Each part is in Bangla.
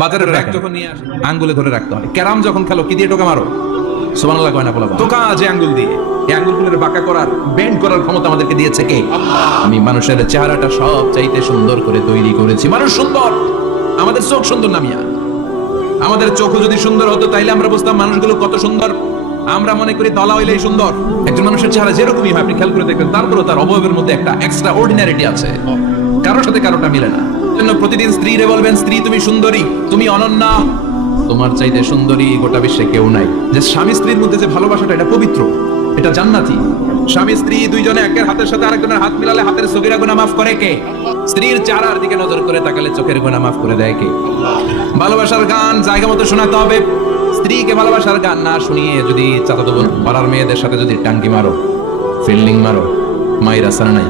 বাজারের ব্যাগ যখন নিয়ে আসে আঙ্গুলে ধরে রাখতে হয়। ক্যারাম যখন খেলো কি দিয়ে টোকা মারো? সুবহানাল্লাহ কয় না বলা টোকা যে আঙ্গুল দিয়ে, এই আঙ্গুলগুলোর বাঁকা করার, বেন্ড করার ক্ষমতা আমাদেরকে দিয়েছে কে? আমি মানুষের চেহারাটা সব চাইতে সুন্দর করে তৈরি করেছি। মানুষ সুন্দর, আমাদের চোখ সুন্দর না মিয়া। আমাদের চোখও যদি সুন্দর হতো তাইলে আমরা বুঝতাম মানুষগুলো কত সুন্দর। আমরা মনে করি দলা হইলেই সুন্দর। একজন মানুষের চেহারা যেরকমই হয় আপনি খেয়াল করে দেখবেন, তারপরেও তার অবয়বের মধ্যে একটা এক্সট্রা অর্ডিনারিটি আছে, কারোর সাথে কারোটা মিলে না। জন্য প্রতিদিন স্ত্রীরে বলবেন, স্ত্রী তুমি সুন্দরী, তুমি অনন্যা, তোমার চাইতে সুন্দরী গোটা বিশ্বে কেউ নাই। যে স্বামী স্ত্রীর মধ্যে যে ভালোবাসাটা, এটা পবিত্র, এটা জান্নাতি। স্বামী স্ত্রী দুইজনে একের হাতের সাথে আরেকজনের হাত মিলালে হাতের সগীরা গুনাহ মাফ করে কে? স্ত্রীর চেহারার দিকে নজর করে তাকালে চোখের গুনাহ মাফ করে দেয় কে? ভালোবাসার গান জায়গা মতো শোনাতে হবে। স্ত্রীকে ভালোবাসার গান না শুনিয়ে যদি চাচাতো বোন পাড়ার মেয়েদের সাথে যদি টাঙ্কি মারো, ফিল্ডিং মারো, মায়ের আসার নাই।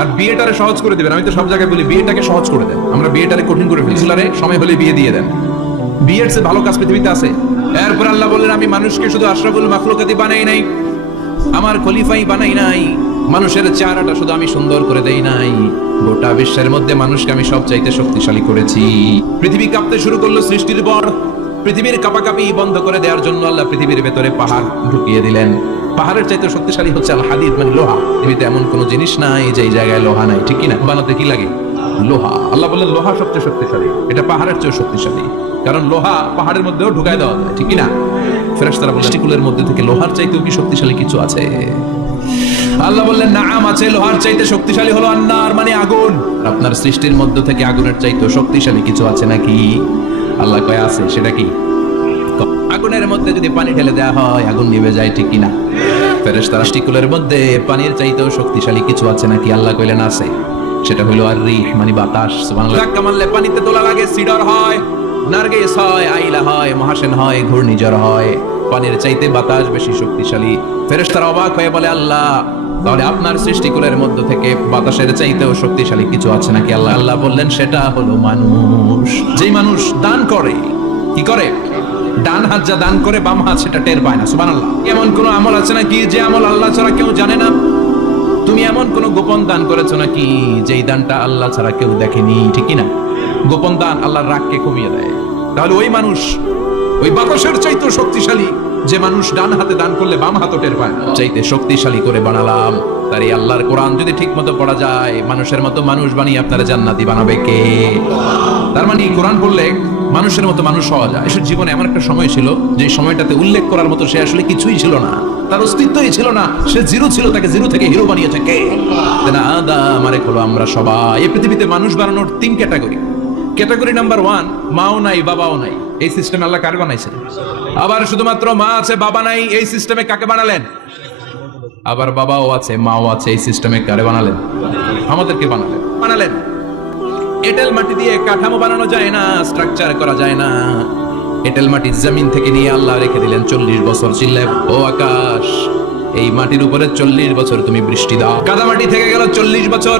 আর বিয়েটারে সহজ করে দিবেন। আমি তো সব জায়গায় বলি বিয়েটাকে সহজ করে দেন। আমরা বিয়েটারে কঠিন করে ফেলি। সময় হলে বিয়ে দিয়ে দেন। বিয়ের চেয়ে ভালো কাজ পৃথিবীতে আছে? এরপর আল্লাহ বললেন, আমি মানুষকে শুধু আশরাফুল মাখলুকাতি বানাই নাই, আমার খলিফাই বানাই নাই। মানুষের চেহারাটা শুধু আমি সুন্দর করে দেই নাই, গোটা বিশ্বের মধ্যে মানুষকে আমি সবচাইতে শক্তিশালী করেছি। পৃথিবী কাঁপতে শুরু করলো সৃষ্টির পর। পৃথিবীর কাঁপাকাঁপি বন্ধ করে দেওয়ার জন্য আল্লাহ পৃথিবীর ভেতরে পাহাড় ঢুকিয়ে দিলেন। পাহাড়ের চাইতে শক্তিশালী হচ্ছে আল হাদিদ, মানে লোহা। পৃথিবীতে এমন কোন জিনিস নাই যে এই জায়গায় লোহা নাই, ঠিক কিনা? বানাতে কি লাগে? লোহা। আল্লাহ বললেন লোহা সবচেয়ে শক্তিশালী, এটা পাহাড়ের চেয়ে শক্তিশালী, কারণ লোহা পাহাড়ের মধ্যেও ঢুকায় দেওয়া যায়, ঠিক কিনা? ফেরেশতারা বললেন সৃষ্টিকুলের মধ্যে থেকে লোহার চাইতেও কি শক্তিশালী কিছু আছে? আল্লাহ বললেন নাম আছে, লোহার চাইতে শক্তিশালী হলো আন্নার, মানে আগুন। আপনার সৃষ্টির মধ্য থেকে আগুনের চাইতেও শক্তিশালী কিছু আছে নাকি? আল্লাহ কয় আছে। সেটা কি? আগুনের মধ্যে যদি পানি ঢেলে দেওয়া হয় আগুন নিভে যায়, ঠিক কিনা? ফেরেশতারা সৃষ্টিকুলের মধ্যে পানির চাইতেও শক্তিশালী কিছু আছে নাকি? আল্লাহ কইলেন আছে। সেটা হলো আর রিহ, মানে বাতাস। সুবহানাল্লাহ। ধাক্কা মারলে পানিতে দোলা লাগে, সিডর হয়, নারগিস হয়, আইলা হয়, মহাসেন হয়, ঘূর্ণিঝড় হয়। পানির চাইতে বাতাস বেশি শক্তিশালী। ফেরেশতারা অবাক হয়ে বলে, আল্লাহ তাহলে আপনার সৃষ্টিকুলের মধ্য থেকে বাতাসের চাইতেও শক্তিশালী কিছু আছে নাকি? আল্লাহ আল্লাহ বললেন সেটা হলো মানুষ। যেই মানুষ দান করে, কি করে? ডান হাত যা দান করে বাম হাত সেটা টের পায় না। সুবহানাল্লাহ। এমন কোন আমল আছে নাকি যে আমল আল্লাহ ছাড়া কেউ জানে না? তুমি এমন কোন গোপন দান করেছো নাকি যেই দানটা আল্লাহ ছাড়া কেউ দেখেনি, ঠিক কিনা? গোপন দান আল্লাহর রাগকে কমিয়ে দেয়। তাহলে ওই মানুষ ওই বাতাসের চাইতেও শক্তিশালী, যে মানুষ ডান হাতে দান করলে বাম হাতও টের পায় না। চাইতে শক্তিশালী করে বানালাম। তার এই আল্লাহর কোরআন যদি ঠিক মতো পড়া যায়, মানুষের মতো মানুষ বানিয়ে আপনারা জান্নাতি বানাবে কে? তার মানে কোরআন পড়লে মানুষের মতো মানুষ হওয়া যায়। এসব জীবনে এমন একটা সময় ছিল যে সময়টাতে উল্লেখ করার মতো সে আসলে কিছুই ছিল না, তার অস্তিত্বই ছিল না, সে জিরো ছিল, তাকে জিরো থেকে হিরো বানিয়েছে কে? আদম আরেক হলো আমরা সবাই। এই পৃথিবীতে মানুষ বানানোর 3 ক্যাটাগরি। ক্যাটাগরি নাম্বার 1, মাও নাই বাবাও নাই। এই সিস্টেম আল্লাহ কারে বানাইছেন? আবার শুধুমাত্র মা আছে বাবা নাই, এই সিস্টেমে কাকে বানালেন? আবার বাবাও আছে মাও আছে, এই সিস্টেমে কারে বানালেন? আমাদেরকে বানালেন। এঁটেল মাটি দিয়ে কাঠামো বানানো যায় না, স্ট্রাকচার করা যায় না। এঁটেল মাটি জমিন থেকে নিয়ে আল্লাহ রেখে দিলেন 40 বছর। চিল্লে ও আকাশ, এই মাটির উপরে 40 বছর তুমি বৃষ্টি দাও। কাদামাটি থেকে গেল 40 বছর।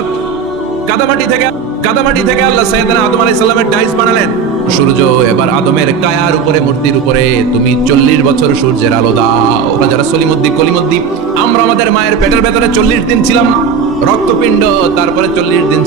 কাদামাটি থেকে আল্লাহ সাইয়েদনা আদম আলাইহিস সালামের টাইলস বানালেন। সূর্য, এবার আদমের কায়ার উপরে, মূর্তির উপরে তুমি 40 বছর সূর্যের আলো দাও। আমরা যারা সলিমুদ্দি কলিমুদ্দি, আমরা আমাদের মায়ের পেটের ভেতরে 40 দিন ছিলাম, রক্তপিণ্ড, তারপরে 40 দিন ছিলাম